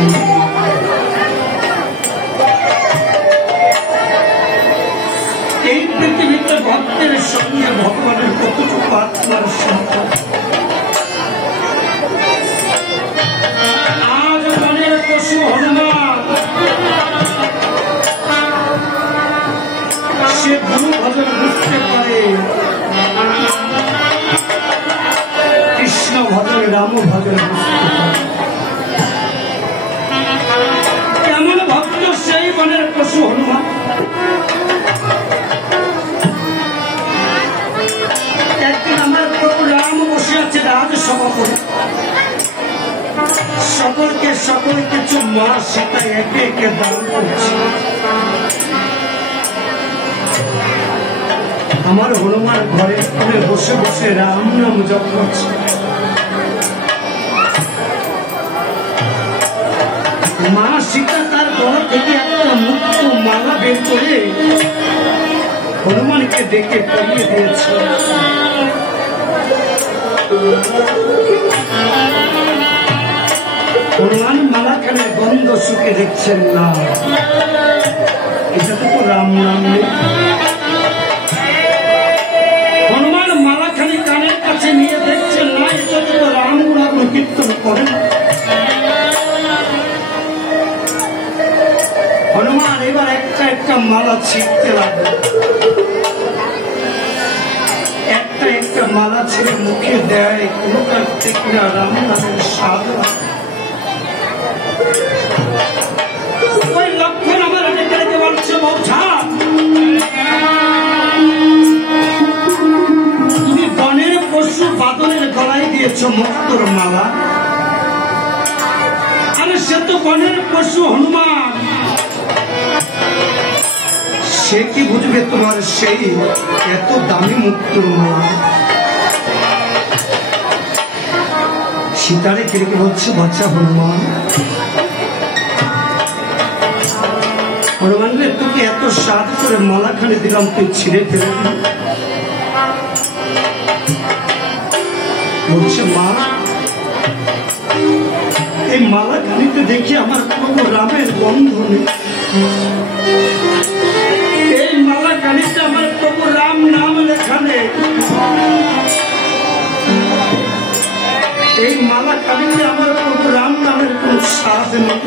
এই পৃথিবীতে ভক্তের সঙ্গে ভগবানের কতটুকু আত্মার সম্পর্ক। আজ মনের পশু হনুমান বনের পশু হনুমান একদিন আমার প্রভু রাম বসে আছে রাজসভা করে সকল কিছু মা সীতা একে একে দান করছে। আমার হনুমান ঘরে বসে বসে রাম নাম জপ করছে। মা সীতা তার গলা থেকে একটা মুক্ত মালা বের করে হনুমানকে ডেকে পরিয়ে দিয়েছে। হনুমান মালাখানে গন্ধ শুকে দেখছেন না, এটা তো রাম নাম নেই। হনুমান মালাখানি কানের কাছে নিয়ে দেখছেন না, এটা তো রাম গুণ কীর্তন করেন। হনুমান এবার একটা একটা মালা ছিঁড়তে লাগলো, একটা একটা মালা ছেড়ে মুখে দেয়, কোনো কার্তিকরা রাম নামের স্বাদ। ওই লক্ষণ আমার ডেকে বলছে, বৌঝা তুমি বনের পশু বাদলের গলায় দিয়েছ মুক্তর মালা, আরে সে তো বনের পশু হনুমান, সে কি বুঝবে তোমার সেই এত দামি মুক্তর মালা। সীতারে কেড়ে বলছে, বাচ্চা হনুমান, হনুমান রে তোকে এত সাধ করে মালাখানি দিলাম, তুই ছিঁড়ে ফেলে দিল। বলছে, মা এই মালাখানিতে দেখি আমার প্রভু রামের গন্ধ নেই, এই মালাখানিতে আমার প্রভু রাম নাম লেখা নেই, এই মালাখানিতে আমার প্রভু রাম নামের কোন স্বাদ নেই।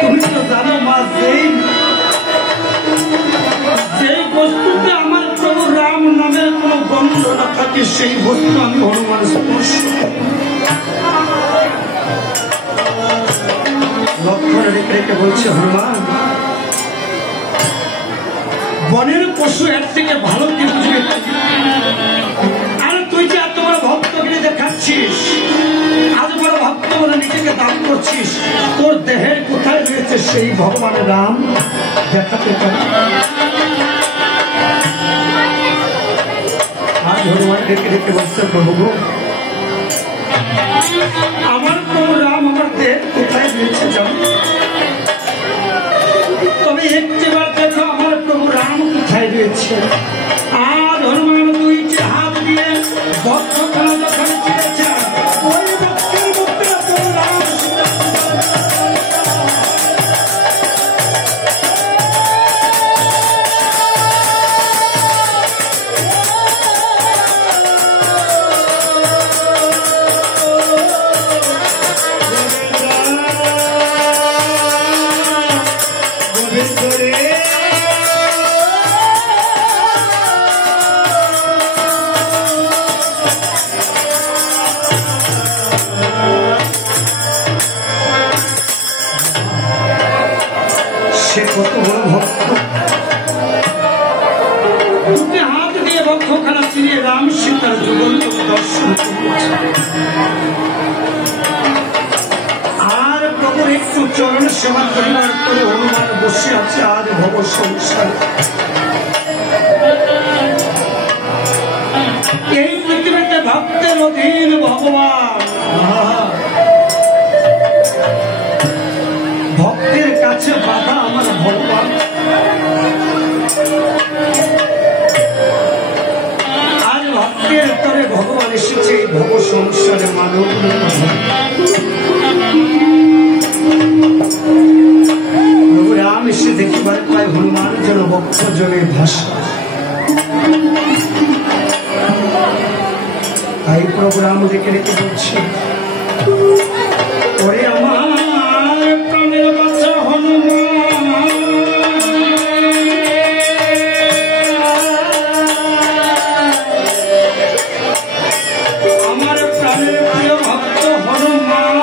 তুমি তো জানো মা, যেই বস্তুতে আমার প্রভু রাম নামের কোন গন্ধ না থাকে, সেই বস্তু আমি হনুমান স্পর্শ। লক্ষণ রেখে রেখে বলছে, হনুমান বনের পশু এর থেকে ভালো কি বুঝবে? আর তুই যে এত বড় ভক্তগিরি দেখাচ্ছিস, আজ বড় ভক্ত বলে নিজেকে দান করছিস, তোর দেহের কোথায় রয়েছে সেই ভগবানের রাম দেখাতে পারে? আজ হনুমান ডেকে ডেকে বলছে, প্রভু আমার প্রভু রাম আমার দেহের কোথায় রয়েছে জানো? তবে একটিবার দেখো আমার প্রভু রাম কোথায় রয়েছে। আর হনুমান দুইটি হাত দিয়ে বক্ষখানা যখন চিরেছে, ওই বক্ষের মধ্যে প্রভু রাম সে কত বড় ভক্ত, দুটি হাত দিয়ে বক্ষখানা চিরিয়ে রাম সীতার যুগল দর্শন করছে। আর প্রভুর একটু চরণ সেবা করিবার করে হনুমান বসে আছে আজ ভব সংসার। এই পৃথিবীতে ভক্তের অধীন ভগবান, ভক্তের কাছে বাধা আমার ভগবান। আজ ভক্তের তরে ভগবান এসেছে এই ভব সংসারে মানব। প্রভু রাম এসে দেখিবার পায় হনুমান যেন বক্ষ জলে ভাষা। তাই প্রভু রাম দেখে রেখে বলছে, ওরে আমার প্রাণের বাচ্চা হনুমান, আমার প্রাণের প্রিয় ভক্ত হনুমান,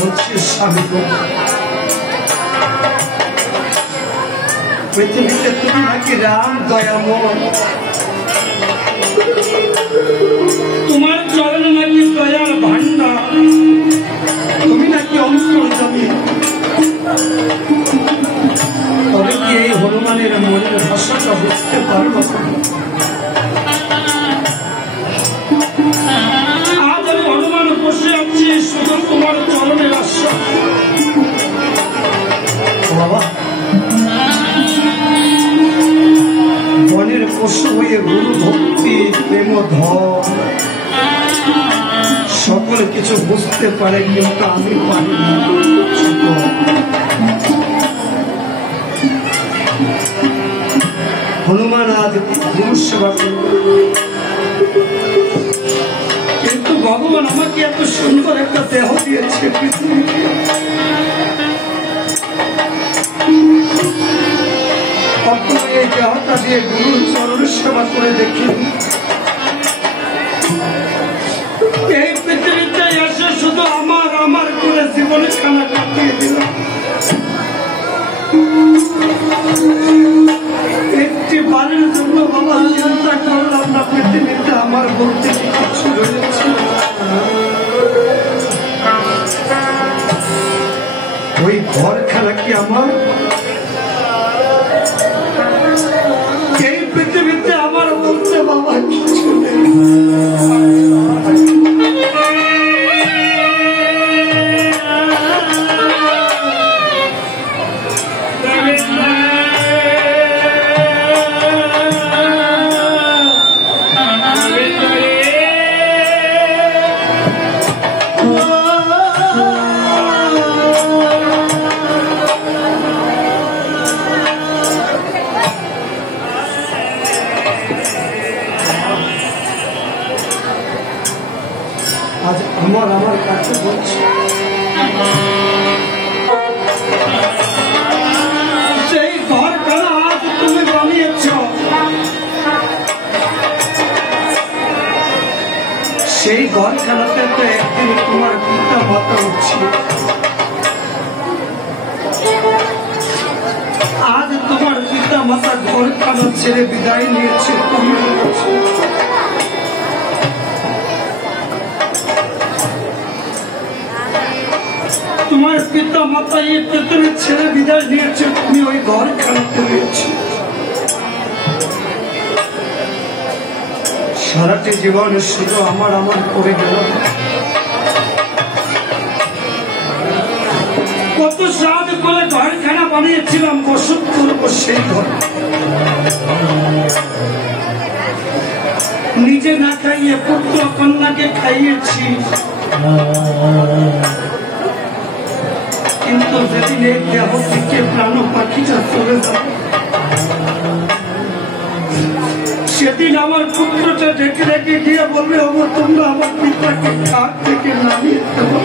বলছি স্বামী গো, পৃথিবীতে তুমি নাকি রাম দয়াময়, তোমার চরণে নাকি দয়ার ভান্ডার, তুমি নাকি অন্তর্যামী। তবে কি এই হনুমানের মনের ভাষাটা বুঝতে পারবো? আজ আমি হনুমান বসে আছি শুধু তোমার চরণের আশ্বাস। বাবা, বনের পশু হয়ে গুরু ভক্তি প্রেম ধর সকল কিছু বুঝতে পারে, কিন্তু আমি পারি না। হনুমান আজ গুরু সেবা করবে, কিন্তু ভগবান আমাকে এত সুন্দর একটা দেহ দিয়েছে পৃথিবীতে, এই দেহটা দিয়ে গুরুর চরণ সেবা করে দেখি। এই পৃথিবীতে এসে শুধু আমার আমার করে জীবনে খানা কাটিয়ে দিলাম। একটি বাড়ির জন্য বাবা চিন্তা করলাম না, পৃথিবীতে আমার বলতে কিছু রয়েছে। ওই ঘর খেলা কি আমার? এই পৃথিবীতে আমার বলতে বাবা কিছু নেই। আজ আমার কাছে বলছে সেই ঘর খানা আজ তুমি বানিয়েছ, সেই ঘর খানাতে তো একদিন তোমার পিতা মাতা উঠছিল। আজ তোমার পিতা মাতা ঘর খানা ছেড়ে বিদায় নিয়েছে, তুমি তোমার পিতা মাতা এই পৃথিবী ছেড়ে বিদায় নিয়েছে, তুমি ওই ঘর খানাতে রয়েছে। সারাটি জীবন শুধু আমার করে গেল। কত সাহায্য করে ঘর খানা বানিয়েছিলাম, বসত করবো সেই ঘর। নিজে না খাইয়ে পুত্র কন্যাকে খাইয়েছি, কিন্তু যেদিন এই দেহ থেকে প্রাণ পাখিটা চলে যাবে, সেদিন আমার পুত্রটা ডেকে ডেকে গিয়ে বলবে, ওগো তোমরা আমার পিতাকে খাট থেকে নামিয়ে দেবো।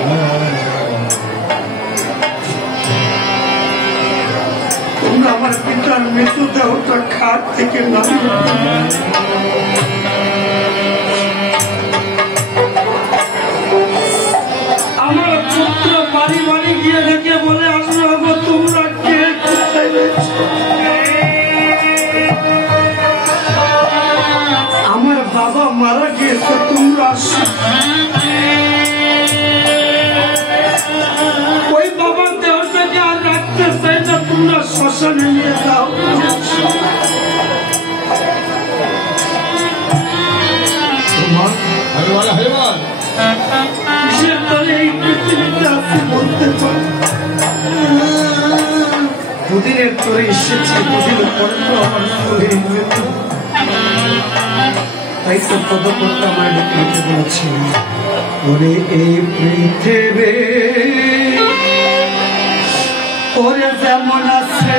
তোমরা আমার পিতার মৃতদেহটা খাট থেকে নামিয়ে দেবো। আমার পুত্র বাড়ি বাড়ি গিয়ে ডেকে বলে, আসলে ওগো তোমরা কে কোথায় রয়েছো? আমার বাবা মারা গিয়েছে, তোমরা আসো। ওই বাবার দেহটাকে আর রাখতে চাই না, তোমরা শ্মশানে নিয়ে যাও। এই পৃথিবীতে আপনি বলতে পারেন দুদিনের তোরে এসেছি, দুদিন পরে তো আমার শরীর মৃত্যু। তাই তো কত করতে আমার লিখতে বলছি, ওরে এই পৃথিবী ওরে যেমন আছে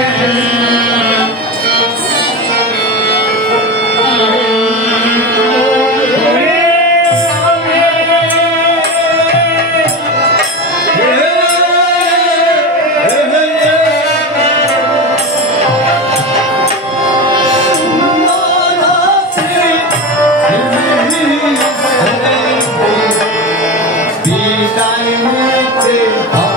হরে হরে